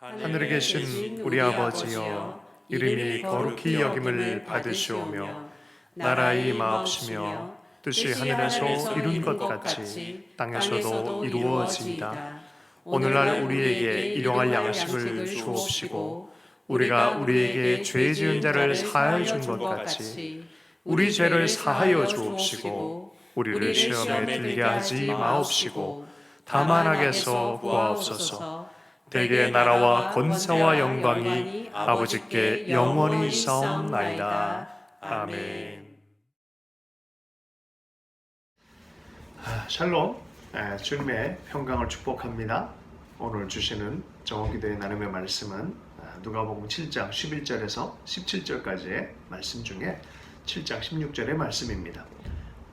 하늘에 계신 우리 아버지여, 이름이 거룩히 여김을 받으시오며 나라의 마옵시며 뜻이 하늘에서 이룬 것 같이 땅에서도 이루어진다. 오늘날 우리에게 일용할 양식을 주옵시고 우리가 우리에게 죄 지은 자를 사하여 준 것 같이 우리 죄를 사하여 주옵시고 우리를 시험에 들게 하지 마옵시고 다만 악에서 구하옵소서. 대개 나라와 권세와 영광이 아버지께 영원히 있사옵나이다. 아멘. 샬롬, 주님의 평강을 축복합니다. 오늘 주시는 정오기도의 나눔의 말씀은 누가복음 7장 11절에서 17절까지의 말씀 중에 7장 16절의 말씀입니다.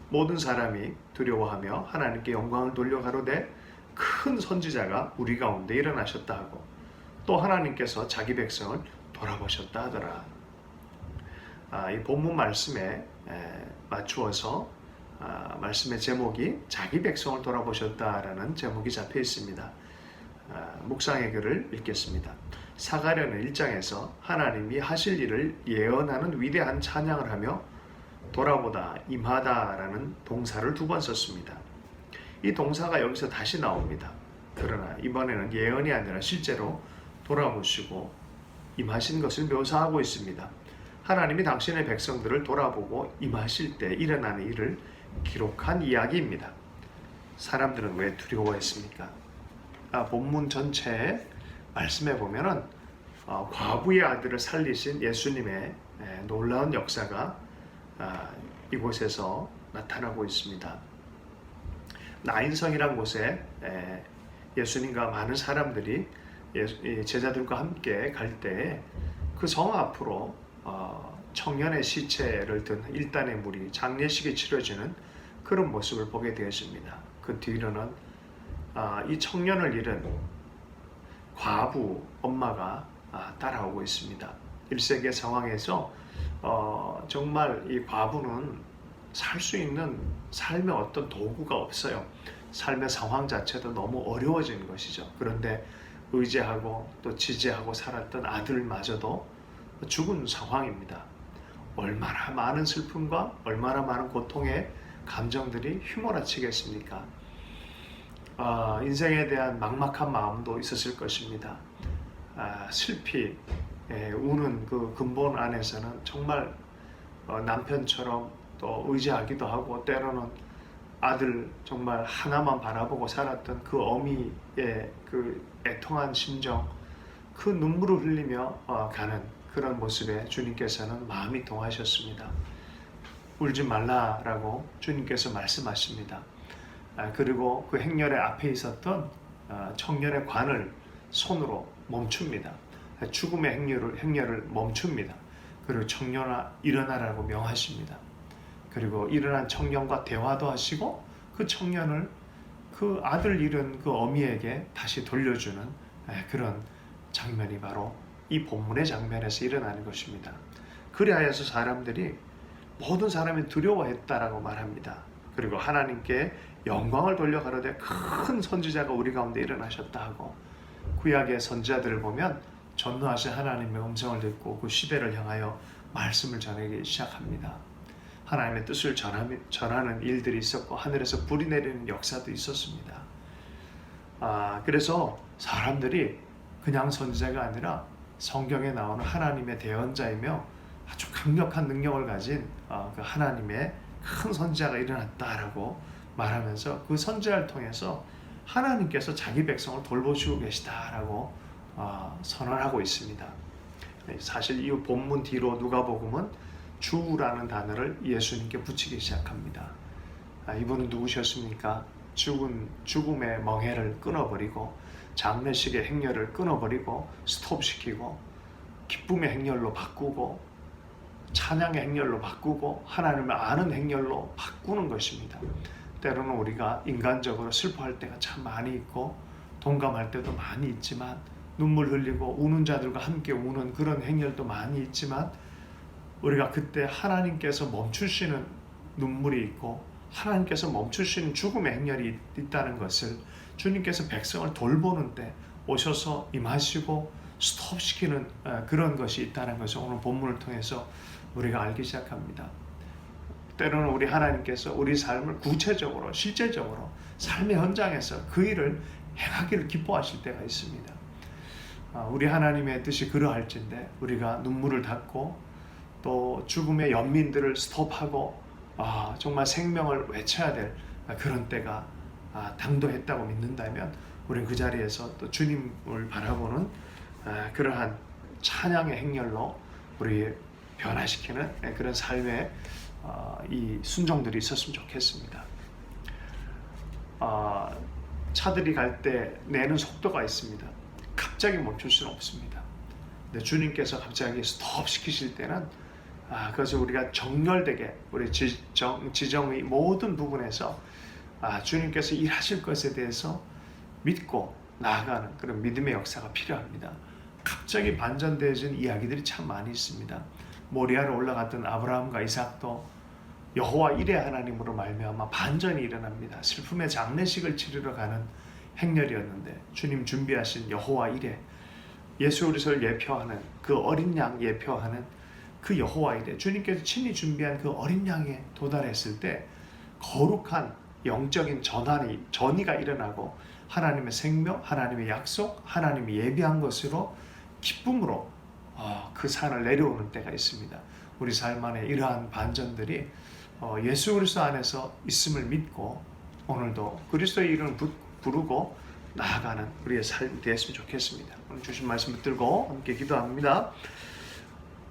모든 사람이 두려워하며 하나님께 영광을 돌려 가로되 큰 선지자가 우리 가운데 일어나셨다 하고 또 하나님께서 자기 백성을 돌아보셨다 하더라. 이 본문 말씀에 맞추어서 말씀의 제목이 자기 백성을 돌아보셨다라는 제목이 잡혀 있습니다. 묵상의 글을 읽겠습니다. 사가랴는 1장에서 하나님이 하실 일을 예언하는 위대한 찬양을 하며 돌아보다 임하다라는 동사를 2번 썼습니다. 이 동사가 여기서 다시 나옵니다. 그러나 이번에는 예언이 아니라 실제로 돌아보시고 임하신 것을 묘사하고 있습니다. 하나님이 당신의 백성들을 돌아보고 임하실 때 일어나는 일을 기록한 이야기입니다. 사람들은 왜 두려워했습니까? 본문 전체에 말씀해 보면은 과부의 아들을 살리신 예수님의 놀라운 역사가 이곳에서 나타나고 있습니다. 나인성이란 곳에 예수님과 많은 사람들이 제자들과 함께 갈 때 그 성 앞으로 청년의 시체를 든 일단의 무리 장례식이 치러지는 그런 모습을 보게 되었습니다. 그 뒤로는 이 청년을 잃은 과부 엄마가 따라오고 있습니다. 1세기의 상황에서 정말 이 과부는 살 수 있는 삶의 어떤 도구가 없어요. 삶의 상황 자체도 너무 어려워진 것이죠. 그런데 의지하고 또 지지하고 살았던 아들마저도 죽은 상황입니다. 얼마나 많은 슬픔과 얼마나 많은 고통의 감정들이 휘몰아치겠습니까? 인생에 대한 막막한 마음도 있었을 것입니다. 슬피 우는 그 근본 안에서는 정말 남편처럼 또 의지하기도 하고 때로는 아들 정말 하나만 바라보고 살았던 그 어미의 그 애통한 심정, 그 눈물을 흘리며 가는 그런 모습에 주님께서는 마음이 동하셨습니다. 울지 말라라고 주님께서 말씀하십니다. 그리고 그 행렬의 앞에 있었던 청년의 관을 손으로 멈춥니다. 죽음의 행렬을 멈춥니다. 그리고 청년아 일어나라고 명하십니다. 그리고 일어난 청년과 대화도 하시고 그 청년을 그 아들 잃은 그 어미에게 다시 돌려주는 그런 장면이 바로 이 본문의 장면에서 일어나는 것입니다. 그리하여서 사람들이 모든 사람이 두려워했다라고 말합니다. 그리고 하나님께 영광을 돌려 가로되 큰 선지자가 우리 가운데 일어나셨다 하고 구약의 선지자들을 보면 전능하신 하나님의 음성을 듣고 그 시대를 향하여 말씀을 전하기 시작합니다. 하나님의 뜻을 전하는 일들이 있었고 하늘에서 불이 내리는 역사도 있었습니다. 그래서 사람들이 그냥 선지자가 아니라 성경에 나오는 하나님의 대언자이며 아주 강력한 능력을 가진 그 하나님의 큰 선지자가 일어났다라고 말하면서 그 선지자를 통해서 하나님께서 자기 백성을 돌보시고 계시다라고 선언하고 있습니다. 사실 이 본문 뒤로 누가복음은 주라는 단어를 예수님께 붙이기 시작합니다. 이분은 누구셨습니까? 죽음의 멍해를 끊어버리고 장례식의 행렬을 끊어버리고 스톱시키고 기쁨의 행렬로 바꾸고 찬양의 행렬로 바꾸고 하나님을 아는 행렬로 바꾸는 것입니다. 때로는 우리가 인간적으로 슬퍼할 때가 참 많이 있고 동감할 때도 많이 있지만 눈물 흘리고 우는 자들과 함께 우는 그런 행렬도 많이 있지만 우리가 그때 하나님께서 멈추시는 눈물이 있고 하나님께서 멈추시는 죽음의 행렬이 있다는 것을 주님께서 백성을 돌보는 때 오셔서 임하시고 스톱시키는 그런 것이 있다는 것을 오늘 본문을 통해서 우리가 알기 시작합니다. 때로는 우리 하나님께서 우리 삶을 구체적으로 실제적으로 삶의 현장에서 그 일을 행하기를 기뻐하실 때가 있습니다. 우리 하나님의 뜻이 그러할진데 우리가 눈물을 닫고 또 죽음의 연민들을 스톱하고 정말 생명을 외쳐야 될 그런 때가 당도했다고 믿는다면 우리는 그 자리에서 또 주님을 바라보는 그러한 찬양의 행렬로 우리 변화시키는 그런 삶의 이 순종들이 있었으면 좋겠습니다. 차들이 갈 때 내는 속도가 있습니다. 갑자기 멈출 수는 없습니다. 근데 주님께서 갑자기 스톱 시키실 때는 그래서 우리가 정렬되게 우리 지정의 모든 부분에서 주님께서 일하실 것에 대해서 믿고 나아가는 그런 믿음의 역사가 필요합니다. 갑자기 반전되어진 이야기들이 참 많이 있습니다. 모리아로 올라갔던 아브라함과 이삭도 여호와 일의 하나님으로 말미암아 반전이 일어납니다. 슬픔의 장례식을 치르러 가는 행렬이었는데 주님 준비하신 여호와 일에 예수 그리스도를 예표하는 그 어린 양 예표하는 그 여호와 일에 주님께서 친히 준비한 그 어린 양에 도달했을 때 거룩한 영적인 전이가 일어나고 하나님의 생명, 하나님의 약속, 하나님이 예비한 것으로 기쁨으로 그 산을 내려오는 때가 있습니다. 우리 삶 안에 이러한 반전들이 예수 그리스도 안에서 있음을 믿고 오늘도 그리스도의 이름을 부르고 나아가는 우리의 삶이 되었으면 좋겠습니다. 오늘 주신 말씀 붙들고 함께 기도합니다.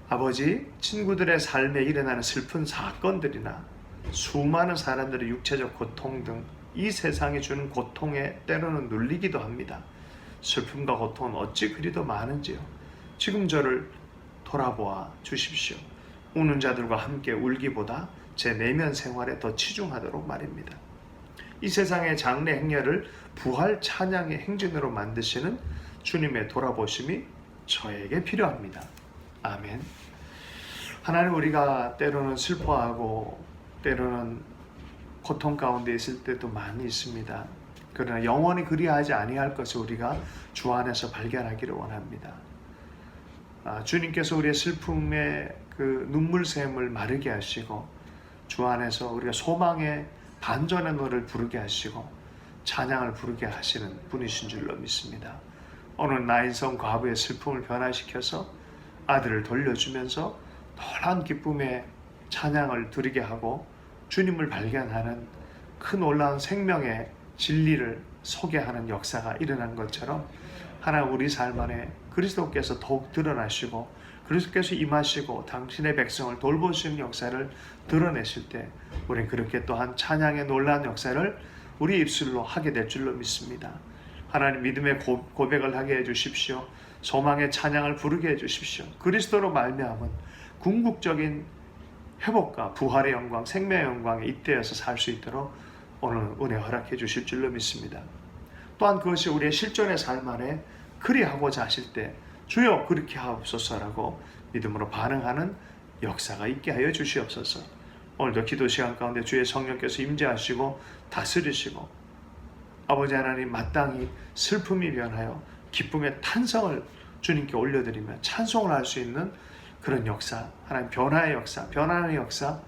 아버지, 친구들의 삶에 일어나는 슬픈 사건들이나 수많은 사람들의 육체적 고통 등 이 세상이 주는 고통에 때로는 눌리기도 합니다. 슬픔과 고통은 어찌 그리도 많은지요. 지금 저를 돌아보아 주십시오. 우는 자들과 함께 울기보다 제 내면 생활에 더 치중하도록 말입니다. 이 세상의 장래 행렬을 부활 찬양의 행진으로 만드시는 주님의 돌아보심이 저에게 필요합니다. 아멘. 하나님, 우리가 때로는 슬퍼하고 때로는 고통 가운데 있을 때도 많이 있습니다. 그러나 영원히 그리하지 아니할 것을 우리가 주 안에서 발견하기를 원합니다. 주님께서 우리의 슬픔의 그 눈물샘을 마르게 하시고 주 안에서 우리가 소망의 반전의 노래를 부르게 하시고 찬양을 부르게 하시는 분이신 줄로 믿습니다. 오늘 나인성 과부의 슬픔을 변화시켜서 아들을 돌려주면서 놀라운 기쁨의 찬양을 드리게 하고 주님을 발견하는 큰 놀라운 생명의 진리를 소개하는 역사가 일어난 것처럼 하나님 우리 삶 안에 그리스도께서 더욱 드러나시고 그리스도께서 임하시고 당신의 백성을 돌보시는 역사를 드러내실 때 우리는 그렇게 또한 찬양의 놀라운 역사를 우리 입술로 하게 될 줄로 믿습니다. 하나님 믿음의 고백을 하게 해주십시오. 소망의 찬양을 부르게 해주십시오. 그리스도로 말미암은 궁극적인 회복과 부활의 영광, 생명의 영광에 잇대어서 살 수 있도록 오늘 은혜 허락해 주실 줄로 믿습니다. 또한 그것이 우리의 실존의 삶 안에 그리하고자 하실 때 주여 그렇게 하옵소서라고 믿음으로 반응하는 역사가 있게 하여 주시옵소서. 오늘도 기도 시간 가운데 주의 성령께서 임재하시고 다스리시고 아버지 하나님 마땅히 슬픔이 변하여 기쁨의 탄성을 주님께 올려드리며 찬송을 할 수 있는 그런 역사, 하나님 변화의 역사, 변화의 역사,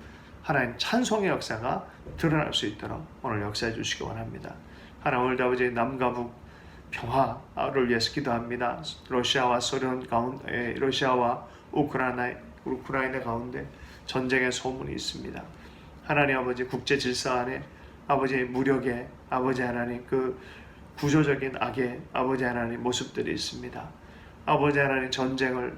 하나님 찬송의 역사가 드러날 수 있도록 오늘 역사해 주시기 원합니다. 하나님 오늘도 아버지 남과 북 평화를 위해서 기도합니다. 러시아와 소련 가운데, 러시아와 우크라이나 가운데 전쟁의 소문이 있습니다. 하나님 아버지 국제 질서 안에 아버지 무력의 아버지 하나님 그 구조적인 악의 아버지 하나님 모습들이 있습니다. 아버지 하나님 전쟁을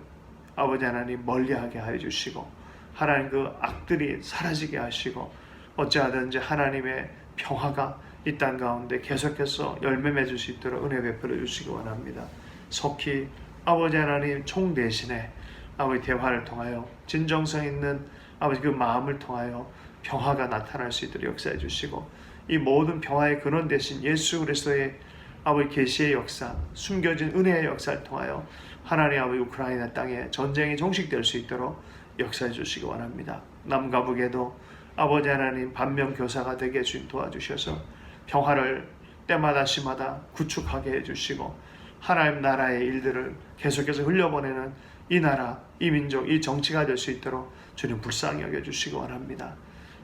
아버지 하나님 멀리하게 하여 주시고 하나님 그 악들이 사라지게 하시고 어찌하든지 하나님의 평화가 이 땅 가운데 계속해서 열매 맺을 수 있도록 은혜 베풀어 주시기 원합니다. 속히 아버지 하나님 총 대신에 아버지 대화를 통하여 진정성 있는 아버지 그 마음을 통하여 평화가 나타날 수 있도록 역사해 주시고 이 모든 평화의 근원 되신 예수 그리스도의 아버지 계시의 역사, 숨겨진 은혜의 역사를 통하여 하나님 아버지 우크라이나 땅에 전쟁이 종식될 수 있도록 역사해 주시기 원합니다. 남과 북에도 아버지 하나님 반면교사가 되게 주님 도와주셔서 평화를 때마다 시마다 구축하게 해주시고 하나님 나라의 일들을 계속해서 흘려보내는 이 나라, 이 민족, 이 정치가 될 수 있도록 주님 불쌍히 여겨주시기 원합니다.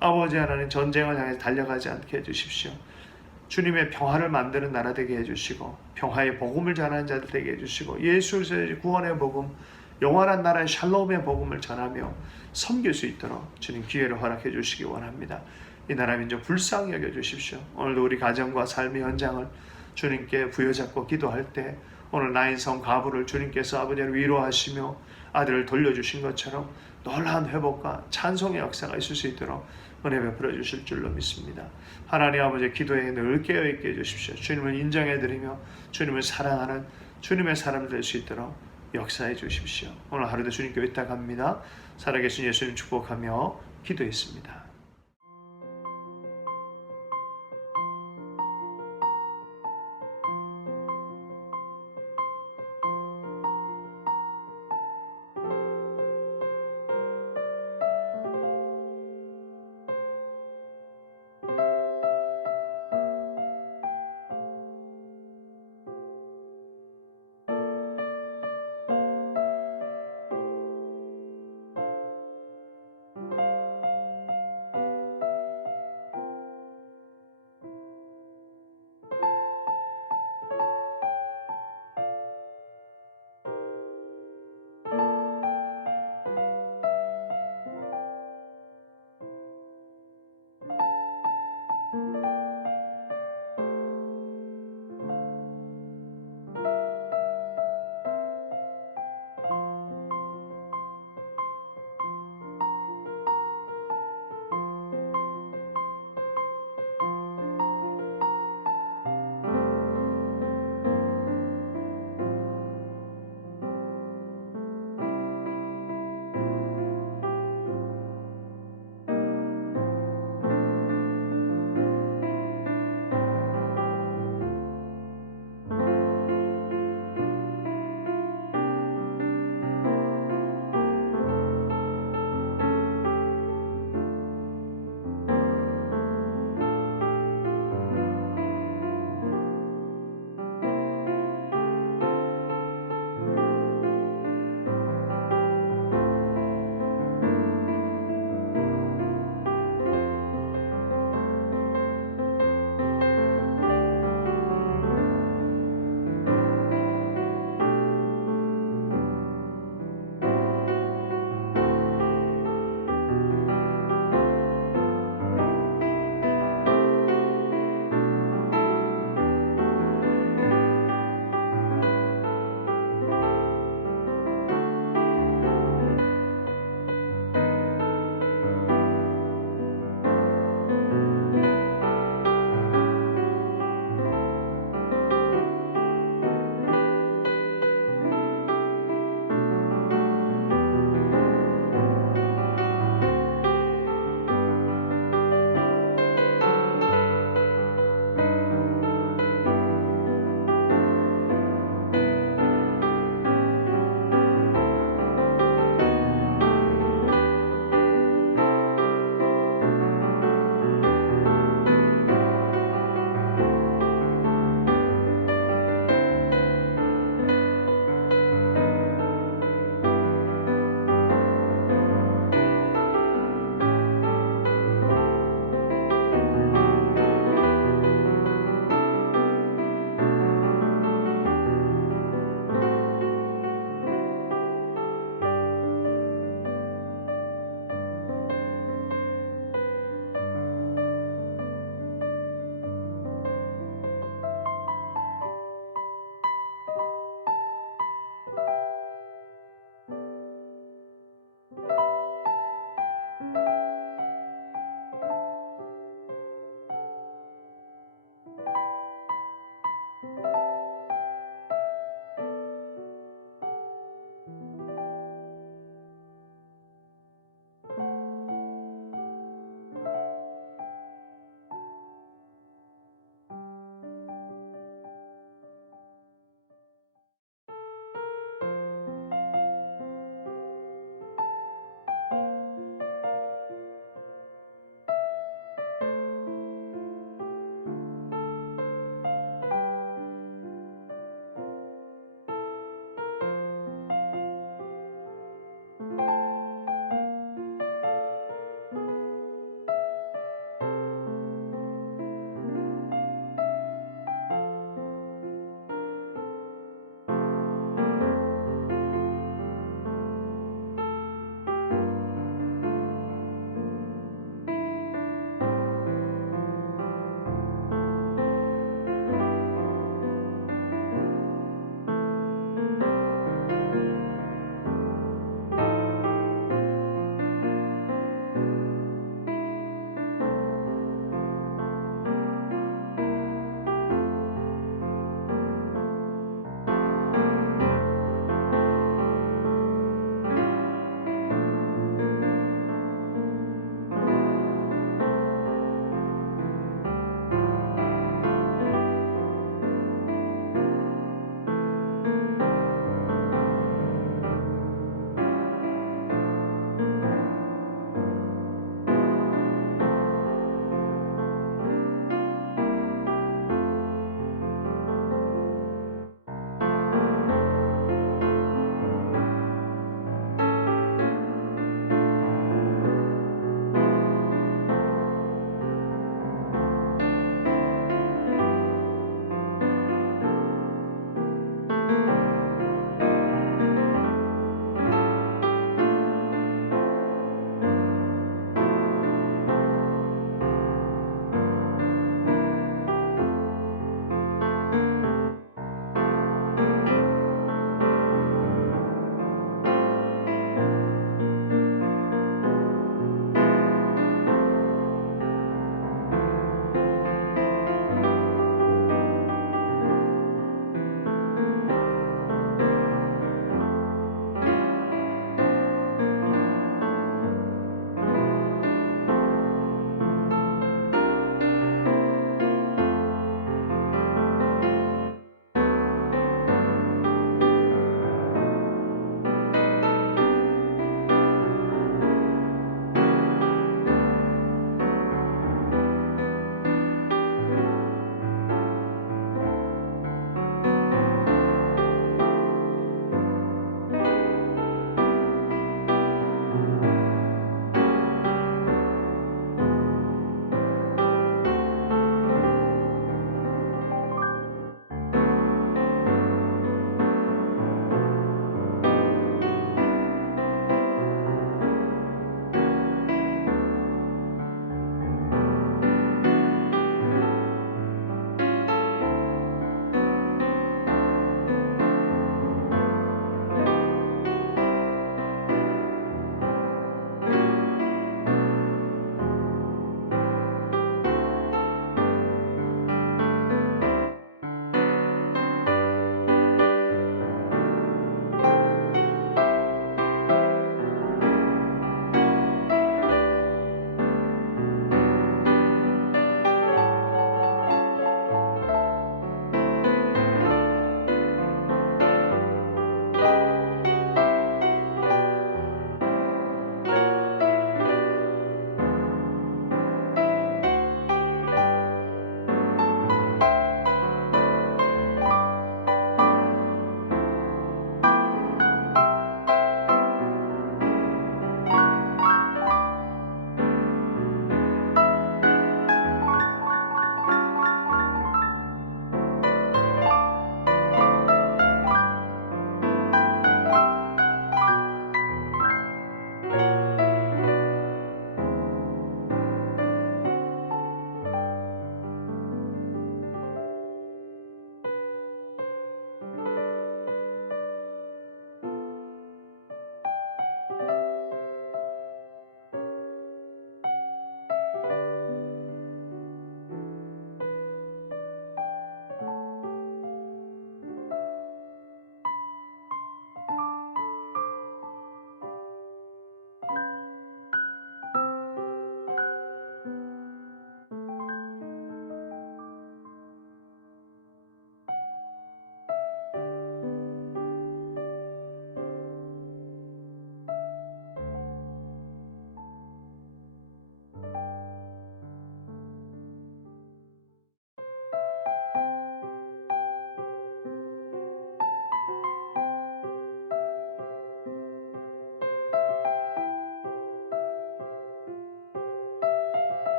아버지 하나님, 전쟁을 향해 달려가지 않게 해주십시오. 주님의 평화를 만드는 나라 되게 해주시고, 평화의 복음을 전하는 자들 되게 해주시고, 예수의 구원의 복음, 영원한 나라의 샬롬의 복음을 전하며 섬길 수 있도록 주님 기회를 허락해 주시기 원합니다. 이 나라 민족 불쌍히 여겨주십시오. 오늘도 우리 가정과 삶의 현장을 주님께 부여잡고 기도할 때, 오늘 나인성 가부를 주님께서 아버지를 위로하시며 아들을 돌려주신 것처럼 놀라운 회복과 찬송의 역사가 있을 수 있도록 은혜 베풀어 주실 줄로 믿습니다. 하나님 아버지, 기도에 늘 깨어있게 해주십시오. 주님을 인정해드리며 주님을 사랑하는 주님의 사람 될 수 있도록 역사해 주십시오. 오늘 하루도 주님께 의탁합니다. 살아계신 예수님 축복하며 기도했습니다.